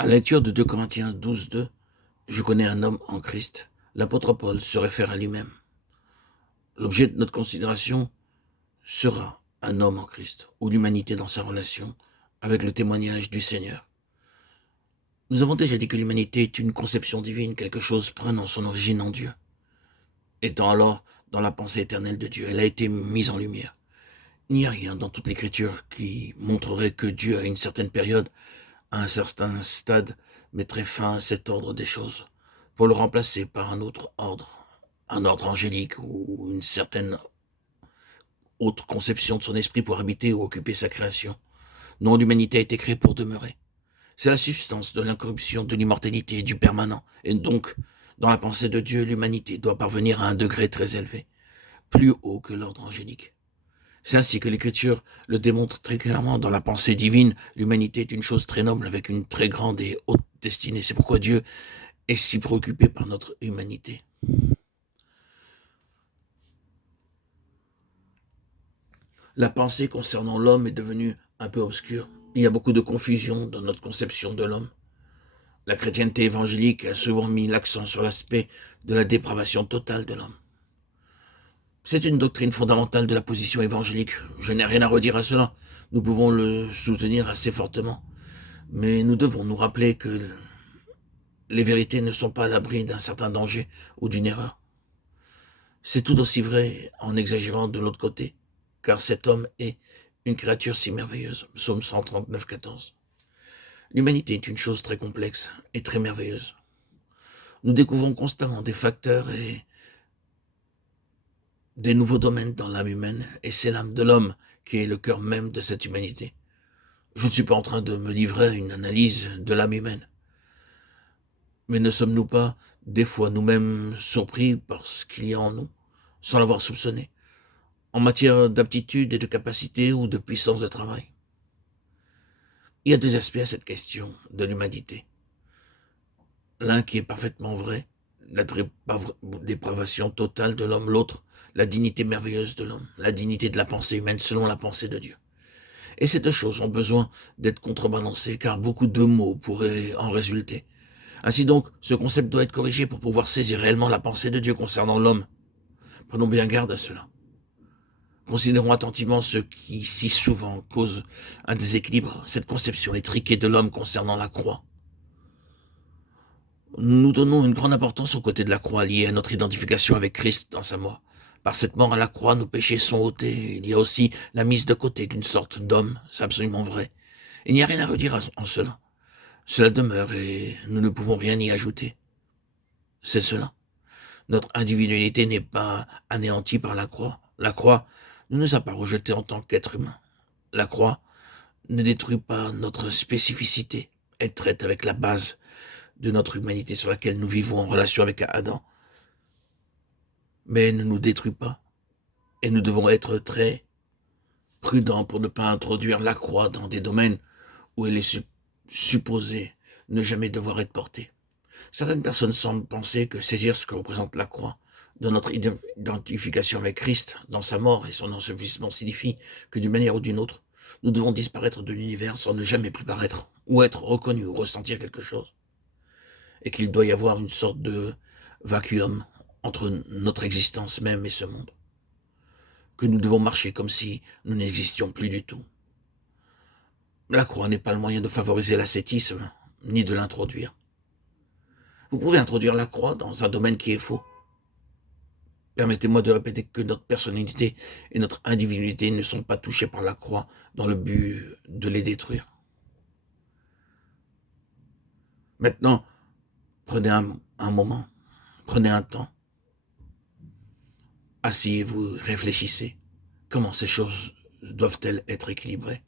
À la lecture de 2 Corinthiens 12:2, je connais un homme en Christ. L'apôtre Paul se réfère à lui-même. L'objet de notre considération sera un homme en Christ, ou l'humanité dans sa relation avec le témoignage du Seigneur. Nous avons déjà dit que l'humanité est une conception divine, quelque chose prenant son origine en Dieu. Étant alors dans la pensée éternelle de Dieu, elle a été mise en lumière. Il n'y a rien dans toute l'Écriture qui montrerait que Dieu, à une certaine période, à un certain stade, mettrait fin à cet ordre des choses, pour le remplacer par un ordre angélique ou une certaine autre conception de son esprit pour habiter ou occuper sa création. Non, l'humanité a été créée pour demeurer. C'est la substance de l'incorruption, de l'immortalité, du permanent, et donc, dans la pensée de Dieu, l'humanité doit parvenir à un degré très élevé, plus haut que l'ordre angélique. C'est ainsi que l'Écriture le démontre très clairement. Dans la pensée divine, l'humanité est une chose très noble avec une très grande et haute destinée. C'est pourquoi Dieu est si préoccupé par notre humanité. La pensée concernant l'homme est devenue un peu obscure. Il y a beaucoup de confusion dans notre conception de l'homme. La chrétienté évangélique a souvent mis l'accent sur l'aspect de la dépravation totale de l'homme. C'est une doctrine fondamentale de la position évangélique. Je n'ai rien à redire à cela. Nous pouvons le soutenir assez fortement. Mais nous devons nous rappeler que les vérités ne sont pas à l'abri d'un certain danger ou d'une erreur. C'est tout aussi vrai en exagérant de l'autre côté, car cet homme est une créature si merveilleuse. Psaume 139, 14. L'humanité est une chose très complexe et très merveilleuse. Nous découvrons constamment des facteurs et des nouveaux domaines dans l'âme humaine, et c'est l'âme de l'homme qui est le cœur même de cette humanité. Je ne suis pas en train de me livrer à une analyse de l'âme humaine. Mais ne sommes-nous pas, des fois, nous-mêmes surpris par ce qu'il y a en nous, sans l'avoir soupçonné, en matière d'aptitude et de capacité ou de puissance de travail? Il y a deux aspects à cette question de l'humanité. L'un qui est parfaitement vrai, la dépravation totale de l'homme, l'autre, la dignité merveilleuse de l'homme, la dignité de la pensée humaine selon la pensée de Dieu. Et ces deux choses ont besoin d'être contrebalancées, car beaucoup de maux pourraient en résulter. Ainsi donc, ce concept doit être corrigé pour pouvoir saisir réellement la pensée de Dieu concernant l'homme. Prenons bien garde à cela. Considérons attentivement ce qui, si souvent, cause un déséquilibre, cette conception étriquée de l'homme concernant la croix. Nous donnons une grande importance au côté de la croix liée à notre identification avec Christ dans sa mort. Par cette mort à la croix, nos péchés sont ôtés. Il y a aussi la mise de côté d'une sorte d'homme, c'est absolument vrai. Il n'y a rien à redire en cela. Cela demeure et nous ne pouvons rien y ajouter. C'est cela. Notre individualité n'est pas anéantie par la croix. La croix ne nous a pas rejetés en tant qu'être humain. La croix ne détruit pas notre spécificité. Elle traite avec la base de notre humanité sur laquelle nous vivons en relation avec Adam. Mais elle ne nous détruit pas. Et nous devons être très prudents pour ne pas introduire la croix dans des domaines où elle est supposée ne jamais devoir être portée. Certaines personnes semblent penser que saisir ce que représente la croix de notre identification avec Christ dans sa mort et son ensevelissement signifie que d'une manière ou d'une autre, nous devons disparaître de l'univers sans ne jamais plus paraître ou être reconnus ou ressentir quelque chose. Et qu'il doit y avoir une sorte de vacuum entre notre existence même et ce monde. Que nous devons marcher comme si nous n'existions plus du tout. La croix n'est pas le moyen de favoriser l'ascétisme, ni de l'introduire. Vous pouvez introduire la croix dans un domaine qui est faux. Permettez-moi de répéter que notre personnalité et notre individualité ne sont pas touchées par la croix dans le but de les détruire. Maintenant, prenez un moment, prenez un temps. Asseyez-vous, réfléchissez. Comment ces choses doivent-elles être équilibrées?